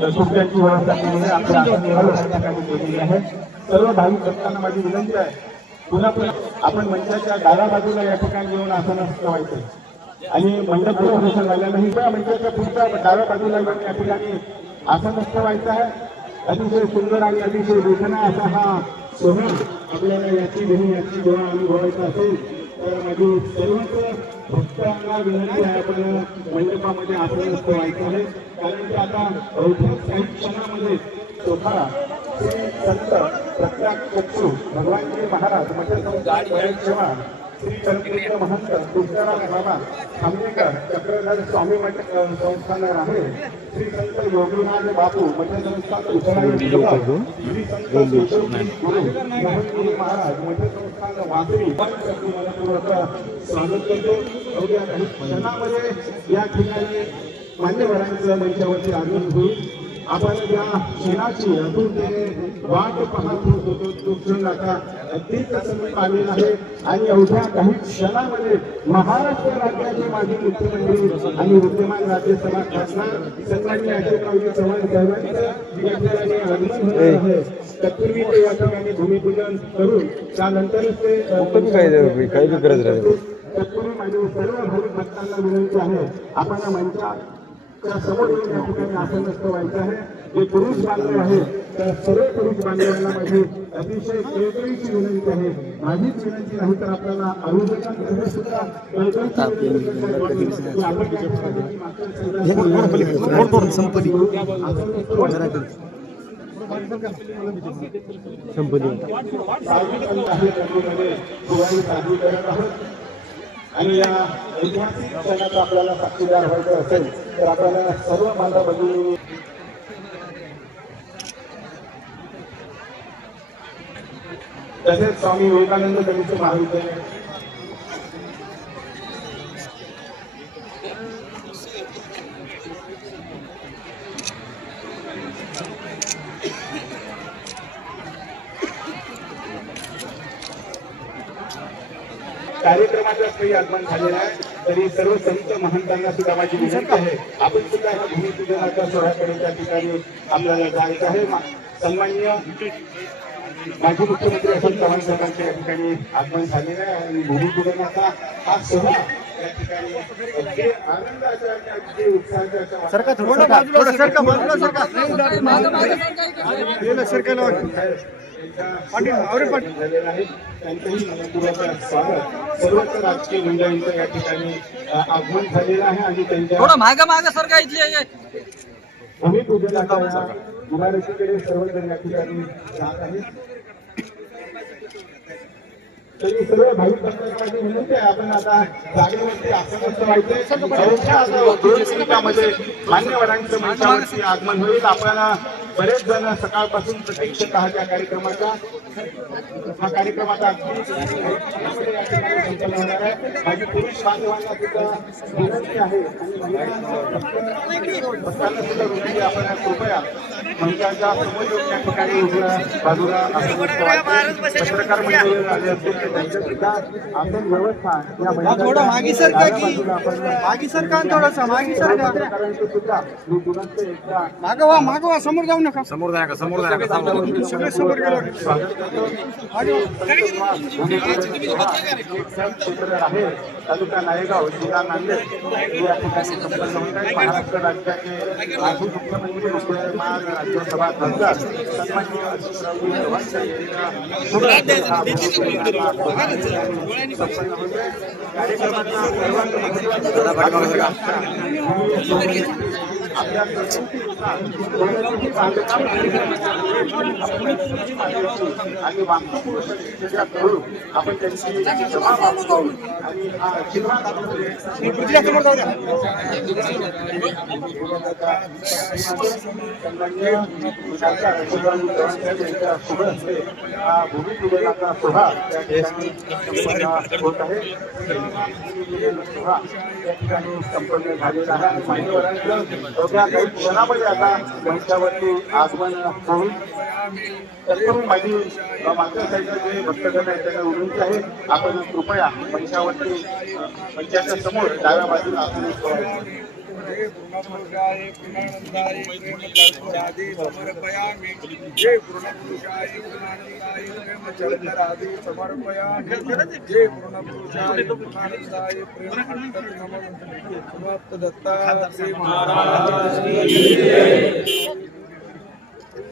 सुट्ट्यांची व्यवस्था केलेली आहे आपल्या ठिकाणी केलेली आहे. सर्व भाविक भक्तांना माझी विनंती आहे पुन्हा पुन्हा आपण मंचाच्या डाव्या बाजूला या ठिकाणी येऊन आसन ठेवायचं. आणि मंडप डेकोरेशन झाल्यानंतर त्या मंचाच्या पुढच्या डाव्या बाजूला येऊन या ठिकाणी आसन ठेवायचं आहे. अतिशय सुंदर आणि अतिशय देखणा असा हा सोहळा आपल्याला याची घेऊन याची जेव्हा अनुभवायचा असेल तर माझी सर्वच भक्तांना विनंती आहे आपण मंडपामध्ये आसन ठेवायचं आहे. कारण की आता अवघ्याच काही क्षणामध्ये सोफा श्री संत प्रत्याक चक्षू भगवानजी महाराज म्हणजे गाडी सेवा श्री चंद्रपूर महंत तुकाराम बाबा खांबेकर चक्रधर स्वामी मठ संस्थान आहे. श्री संत योगीनाथ बापू मठ संस्थान श्री संत गुरु महाराज मठ संस्थान वासरी स्वागत करतो. अवघ्या काही क्षणामध्ये या ठिकाणी मान्यवरांचं मंचावरती आगमन होईल. आपण ज्या क्षणाची आतुरतेने वाट पाहत होतो तो क्षण आता. अगदीच समीप आलेला आहे. आणि एवढ्या काही क्षणामध्ये महाराष्ट्र राज्याचे माजी मुख्यमंत्री आणि विद्यमान राज्यसभा खासदार सन्मान्य अशोकरावजी चव्हाण साहेबांचं या ठिकाणी आगमन होणार आहे. तत्पूर्वी ते या ठिकाणी भूमिपूजन करून त्यानंतरच ते बी करत राहते. तत्पूर्वी माझे सर्व भाविक भक्तांना विनंती आहे. आपण मंचा त्या समोर येऊन या ठिकाणी आसन व्हायचं आहे. जे पुरुष बांधव आहे त्या सर्व पुरुष बांधवांना माझी अतिशय कळकळीची विनंती आहे. माझीच विनंती नाही तर आपल्याला आरोग्याच्या सुद्धा कळकळीची विनंती आपण मागच्या संपली. आणि या ऐतिहासिक क्षणाचा आपल्याला साक्षीदार व्हायचं असेल तर आपल्याला सर्व बांधव भगिनी तसेच स्वामी विवेकानंद गणित महाविद्यालय कार्यक्रमाचं काही आगमन झालेलं आहे. तरी सर्व संत महंतांना सुद्धा माझी विनंती आहे. आपण सुद्धा या भूमिपूजनाच्या सोहळ्याकडे त्या ठिकाणी आपल्याला जायचं आहे. सन्माननीय माजी मुख्यमंत्री अशोक चव्हाण साहेबांच्या या ठिकाणी आगमन झालेलं आहे. आणि भूमिपूजनाचा हा सोहळा या ठिकाणी आनंदाच्या अगदी उत्साहाच्या अशा झालेलं आहे त्यांचंही मनपूर्वक स्वागत सर्वच राजकीय मंडळींचं या ठिकाणी आगमन झालेलं आहे आणि त्यांच्या थोडं माग माग सरका इथली आहे. भूमिपूजनाच्या या इमारतीकडे सर्वजण या ठिकाणी जात आहेत तरी सर्व भाविक भक्तांची विनंती आहे. आपण आता जागेवरती आसनस्थ व्हायचे. अवघ्या आता दोन मिनिटामध्ये मान्यवरांचं मंचावरती आगमन होईल. आपण बरेच जण सकाळपासून प्रतीक्षित आहात या कार्यक्रमाचा हा कार्यक्रम आता अगदी या ठिकाणी संपन्न होणार आहे माझी पुरुष बांधवांना सुद्धा विनंती आहे आणि भक्तांना सुद्धा विनंती आपण कृपया मंचाच्या समोर या ठिकाणी उजव्या बाजूला. पत्रकार मंडळी आले असतील तर त्यांच्या सुद्धा आसन व्यवस्था या थोडं मागे सरका डाव्या की. बाजूला आपण मागे आणि थोडंसं मागे सरका पत्रकारांचं सुद्धा मी तुरंत एकदा मागवा मागवा समोर जाऊ नका. समोर जाय का समोर जाय का समोर सगळे समोर गेलो आहे तालुका नायगाव जिल्हा नांदेड या ठिकाणी संपन्न होत आहे महाराष्ट्र राज्याचे माजी मुख्यमंत्री विद्यमान राज्यसभा खासदार. कार्यक्रमाचा सर्वात आपल्या आणि आपण त्यांची आणि हा आशीर्वाद सोहळा होत आहे सोहळा या ठिकाणी संपन्न झालेला आहे आता मंचावरती आगमन होईल. तत्पूर्वी माझी अ, जे भक्तगण आहेत त्यांना विनंती आहे आपण कृपया मंचावरती मंचाच्या समोर डाव्या बाजूला आसन ठेवायचं जय गुरुपुरुषाय गुणानंदाय प्रेमचंद्रादि समर्पयामि। जय गुरुपुरुषाय गुणानंदाय प्रेमचंद्रादि समर्पयामि। जय दत्ता श्री महाराज।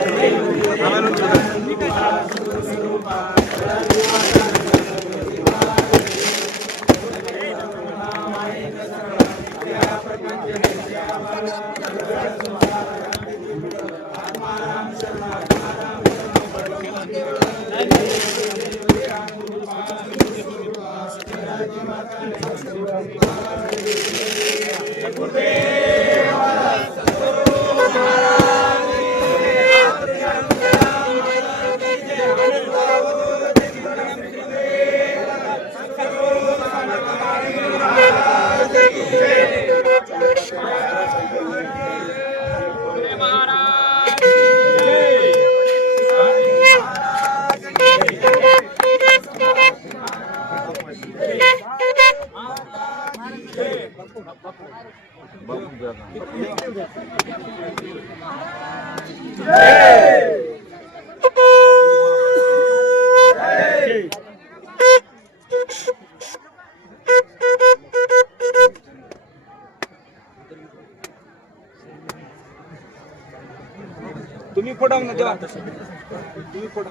फोटो तुम्ही फोटो ना तेव्हा तुम्ही फोटो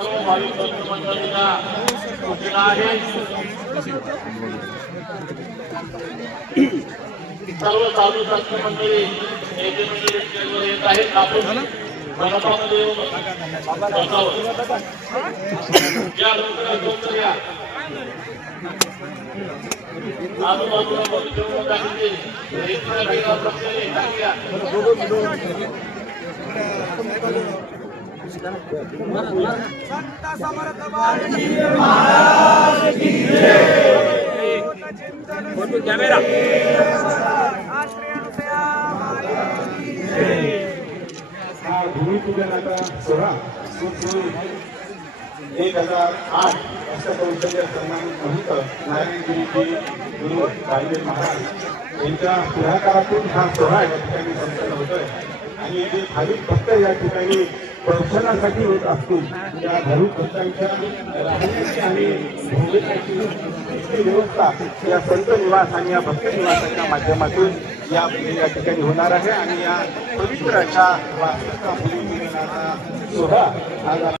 सर्व भाविक भक्त मंडळींना सूचना आहे सर्व साधू संत मंडळी येत आहेत आपण या लवकरात या आजूबाजूला नका तिथे. एकमेकांना भेटावं लागतं, कॅमेरा हा सोहळा एक हजार आठ अष्टकौशल्य सन्मानित महंत नारायणगिरीजी गुरु रामदेव महाराज यांच्या पुढाकारातून हा सोहळा या ठिकाणी संपन्न होतोय आणि जे भाविक भक्त या ठिकाणी दर्शनासाठी येत असतो. त्या भाविक राहण्याची आणि भोजनाची व्यवस्था या संत निवास आणि या भक्त निवासाच्या माध्यमातून या या ठिकाणी होणार आहे. आणि या पवित्र अशा वास्तूचा सोहळा आज